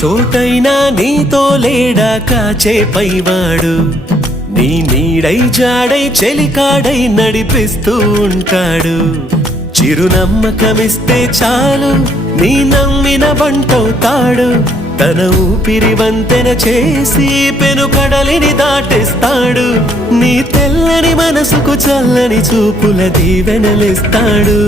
చోటైనా నీతో లేడా కాచే పైవాడు నీ నీడై జాడై చెలికాడై నడిపిస్తూ ఉంటాడు చిరునమ్మకమిస్తే చాలు నీ నమ్మిన బంటవుతాడు తన ఊపిరి వంతెన చేసి పెను కడలిని దాటేస్తాడు నీ తెల్లని మనసుకు చల్లని చూపుల దీవెనలిస్తాడు